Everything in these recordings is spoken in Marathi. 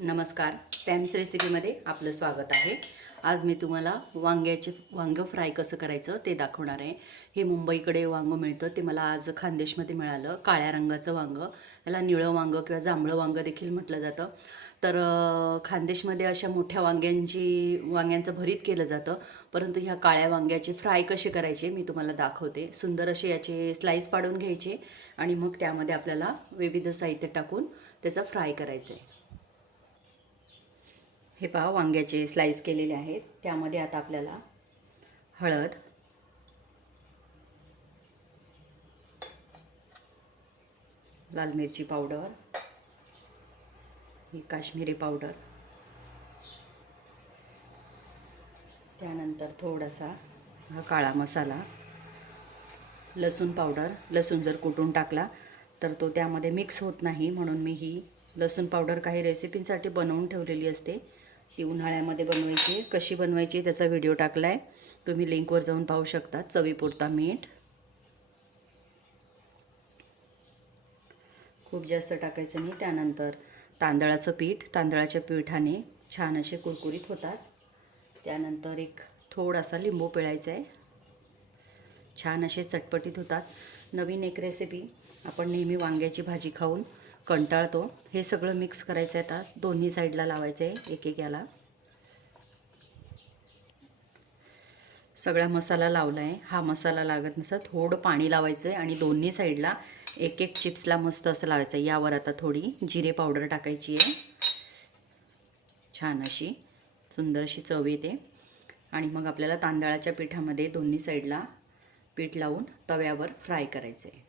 नमस्कार. टॅम्स रेसिपीमध्ये आपलं स्वागत आहे. आज मी तुम्हाला वांग्याचे वांगं फ्राय कसं करायचं ते दाखवणार आहे. हे मुंबईकडे वांगं मिळतं. ते मला आज खानदेशमध्ये मिळालं. काळ्या रंगाचं वांगं. याला निळं वांगं किंवा जांभळं वांगं देखील म्हटलं जातं. तर खानदेशमध्ये अशा मोठ्या वांग्यांची वांग्यांचं भरीत केलं जातं. परंतु ह्या काळ्या वांग्याचे फ्राय कसे करायचे मी तुम्हाला दाखवते. सुंदर असे याचे स्लाईस पाडून घ्यायचे आणि मग त्यामध्ये आपल्याला विविध साहित्य टाकून त्याचा फ्राय करायचं. आहे हे पहा वांग्याचे स्लाईस केलेले आहेत. त्यामध्ये आता आपल्याला हळद लाल मिरची पावडर ही काश्मीरी पावडर. त्यानंतर थोडासा हा काळा मसाला लसूण पावडर. लसूण जर कुटून टाकला तर तो त्यामध्ये मिक्स होत नाही म्हणून मी ही लसूण पावडर काही रेसिपींसाठी बनवून ठेवलेली असते. ती उन्हाळ्यामध्ये बनवायची कशी बनवायची त्याचा व्हिडिओ टाकला आहे तुम्ही लिंकवर जाऊन पाहू शकता. चवीपुरता मीठ. खूप जास्त टाकायचं नाही. त्यानंतर तांदळाचं पीठ. तांदळाच्या पिठाने छान असे कुरकुरीत होतात. त्यानंतर एक थोडासा लिंबू पिळायचा आहे. छान असे चटपटीत होतात. नवीन एक रेसिपी आपण नेहमी वांग्याची भाजी खाऊन कंटाळतो. हे सगळं मिक्स करायचं आहे आता. दोन्ही साईडला लावायचं आहे एक एक याला सगळा मसाला लावला आहे हा मसाला लागत नसा थोडं पाणी लावायचं आहे आणि दोन्ही साईडला एक एक चिप्सला मस्त असं लावायचं आहे यावर आता थोडी जिरे पावडर टाकायची आहे. छान अशी. सुंदर अशी चव येते. आणि मग आपल्याला तांदळाच्या पिठामध्ये दोन्ही साईडला पीठ लावून तव्यावर फ्राय करायचं आहे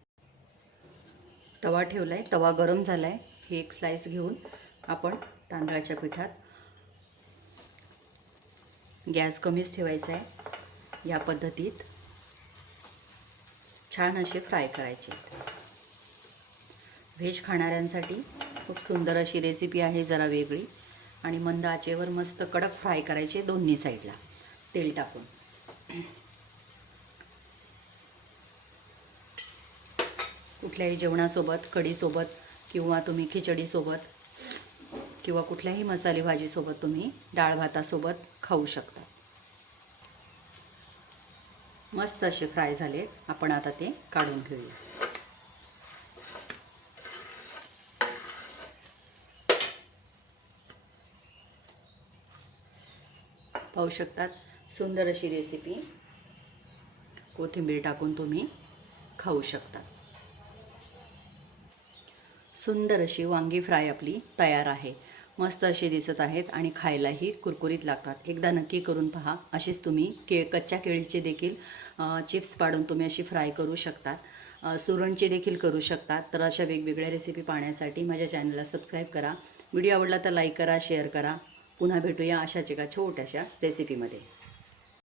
तवा ठेवला आहे तवा गरम झाला आहे हे एक स्लाईस घेऊन आपण तांदळाच्या पिठात गॅस कमीच ठेवायचा आहे या पद्धतीत छान असे फ्राय करायचे. व्हेज खाणाऱ्यांसाठी खूप सुंदर अशी रेसिपी आहे जरा वेगळी. आणि मंद आचेवर मस्त कडक फ्राय करायचे दोन्ही साईडला तेल टाकून. कुठल्याही जेवणासोबत कढीसोबत किंवा तुम्ही खिचडीसोबत किंवा कुठल्याही मसाले भाजीसोबत तुम्ही डाळ भातासोबत खाऊ शकता. मस्त असे फ्राय झाले. आपण आता ते काढून घेऊया. पाहू शकतात सुंदर अशी रेसिपी कोथिंबीर टाकून तुम्ही खाऊ शकता. सुंदर अशी वांगी फ्राय आपली तयार आहे. मस्त अशी दिसत आहेत आणि खायलाही कुरकुरीत लागतात. एकदा नक्की करून पहा. अशीच तुम्ही के कच्च्या केळीचे देखील चिप्स पाडून तुम्ही अशी फ्राय करू शकता सुरणची देखील करू शकता तर अशा वेगवेगळ्या रेसिपी पाहण्यासाठी माझ्या चॅनलला सबस्क्राईब करा. व्हिडिओ आवडला तर लाईक करा शेअर करा. पुन्हा भेटूया अशाच एका छोट्याशा रेसिपीमध्ये